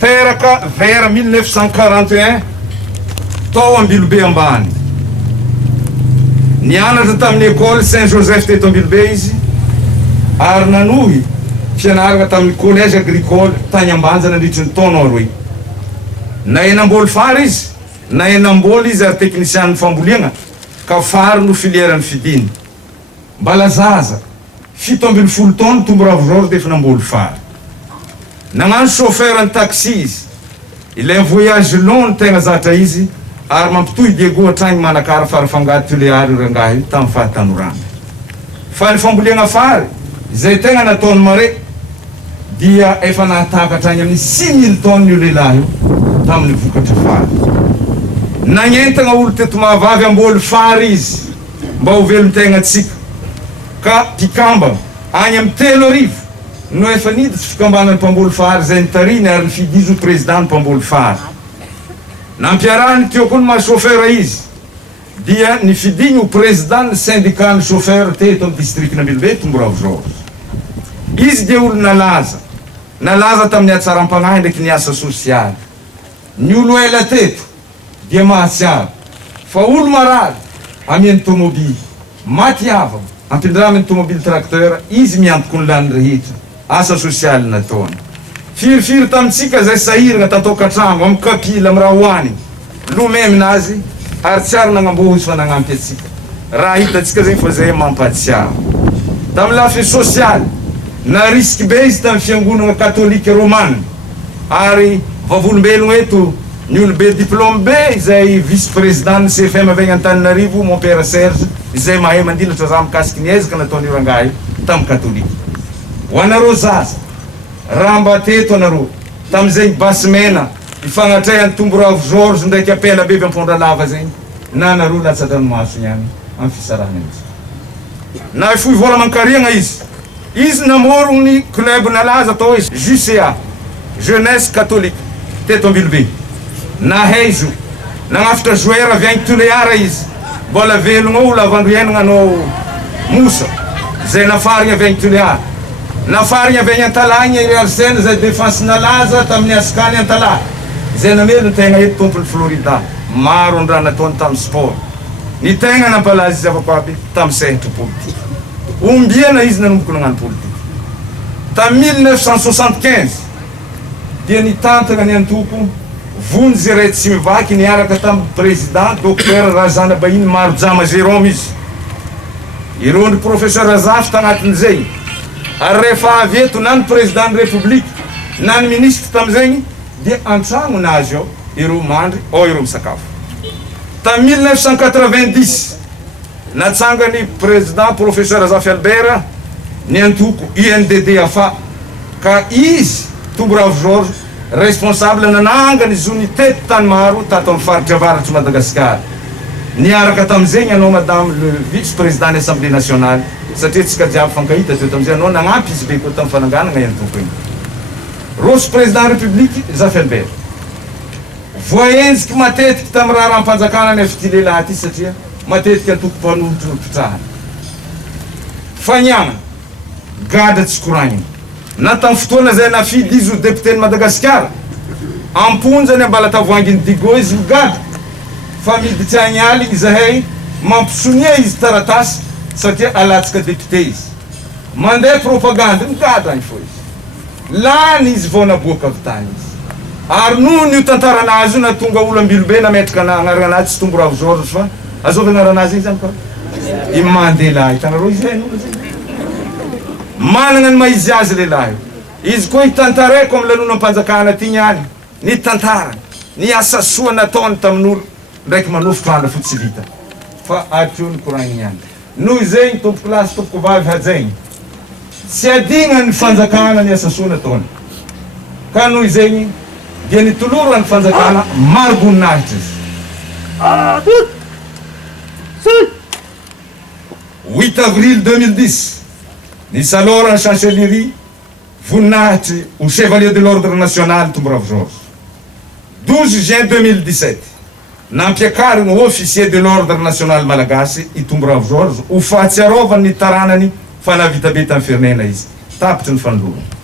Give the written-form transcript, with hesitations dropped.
Teraka vers 1941 tao Ambilobe ambany. Nianatra tamin'ny école Saint-Joseph teto Ambilobe izy ary nanohy fianarana tamin'ny collège agricole tany Ambanjana nandritry ny taona aroy. Na enam-boly fary izy, na enam-boly izy ary teknisian'ny famboliagna ka fary no filière ny fidiny. Mbala zaza 17 taona Tomboravozoro defa namboly fary. Nagnano chauffeur ny taxi izy. Ilay voyage long ny tegna zatra izy ary mampitohy Diego hatragny manakara farafangady Tuléary rangahy tamin'ny fahatanorana. Fa ny famboliagna fary izay tegna nataony mare dia efa nahataka hatragny amin'ny 6000 tonnes io lehilahy io tamin'ny vokatra fary. Nagnentagna olo teto mahavavy amboly fary izy mba ho velon-tegna atsika ka mpikambagna agny amin'ny 3 arivo no efa niditsy fikambanany mpamboly fary zay nitariny ary nifidizo président ny mpamboly fary. Nampiarahany teo koa ny maha chauffeur izy dia nifidiny ho président ny syndicat ny chauffeur teto amin'ny district Ambilobe Tomboravozoro. Izy dia olo nalaza tamin'ny hatsaram-panahy ndraiky ny asa sosialy. Ny olo ela teto dia mahatsiaro fa olo marary amiany tomobily maty avana ampindramany tomobily tracteur izy miantoko ny lany rehetra asa sosialy nataony. Firifiry tamitsika zay sahirana tatokatrano amin'ny kapila amin'ny raha hoaniny lomemy nazy ary tsy ary nagnamboho izy fa nagnampy atsika. Raha hitatsika zay fa zay mampatsiaro. Tamin'ny lafiny sosialy na risky be izy tamin'ny fiangonana katolika romane ary vavolombelogno eto ny olobe diplôme be zay vice président ny CFM avy Antananarivo mon père Serge izay mahay mandilatra za mikasiky ny ezaka nataony rangahy tamin'ny katolika. Ho anareo zaza raha mba teto anareo tamin'izay basimena ifagnatray ny Tomboravozoro ndraiky apela bebe ampondra lava zay na anareo latsadranomaso ihany amin'ny fisarahana izy. Na fohy vola mankariagna izy namorogno ny club nalaza atao hoe JCA Jeunesse Catholique teto Ambilobe. Nahay izy nagnafitra joueur avy agny Tuléary izy mbola velogno olo avandroienagna anao mosa zay nafarigny avy agny Tuléary. Nafarigny avy agny Antalagny Arsène zay défense nalaza tamin'ny asikany Antala zay namelony tegna eto tompony Florida. Maro ny raha nataony tamin'ny sport. Ny tegna nampalaza izy avako aby tamin'ny sehatra politique. Ombiana izy nanomboky nagnano politique. Tamin'ny 1975 dia nitantagna ny antoko Vony Zay tsy mivaky niaraka tamin'ny président docteur Razana Bahiny Marojama Jérôme izy. Ireo ny professeur Azafy tagnatin'izay. Ary rehefa avy eto na ny président de république na ny ministre tamin'izay dia antragno nazy ao ireo mandry ao ireo misakafo. Tamin'ny 1990 natsangany président professeur Azafy Albert ny antoko UNDDAFA ka izy Tomboravo Georges responsable nanangany izy ny tety tany maro tato amin'ny faritra avaratry Madagasikara. Niaraka tam'izegny anao madame le vice-président ny Assemblée nationale satria tsika jiaby fankahita teo tam'izay anao nagnampy izy be koa tamin'ny fananganana iantoko igny. Rosy président république Azafy Albert voaenjiky matetiky tamin'ny raha raha-mpanjakana ny avy ty lehilahy ty satria matetiky antoko mpanolotro ny pitrahany. Faniagna gada tsy koragniny na tamin'ny fotoana zay nafidy izy ho député ny Madagasikara amponjany ambala tavoanginy digo izy gada fa miditsy agny aly izahay mampisonia izy taratasy satria alatsika député izy mandeha propagande migada agny fo izy lany izy vao naboaka avy tany izy ary noho io tantaranazy io na tonga olom-bilobe nametraka agnaranazy tsy Tomboravo Georges fa azovy agnaranazy igny zany ka i Mandela hitanareo izy managna ny maizy azy lehilahy izy koa hitantareko amin'ny lanonam-panjakana ty niany ny tantara ny asa soa nataony tamin'olo ndraiky manofotro andra fo tsy vita fa atrio ny koragniny any noho zegny tompoko lasy tompoko vavy hajaigny tsy adigna ny fanjakana ny asa soa nataony ka noho zegny dia nitoloro ny fanjakana maro voninahitra izy 8 avril 2010 nisy alors en chancellerie voninahitry au chevalier de l'ordre national Tomboravo Georges. 12 juin 2017 nampiakary ny officier de l'ordre national malagasy i Tomboravo Georges ho fahatsiarovany ny taranany fa navita be tamin'ny firenena izy tapitry ny fanolorana.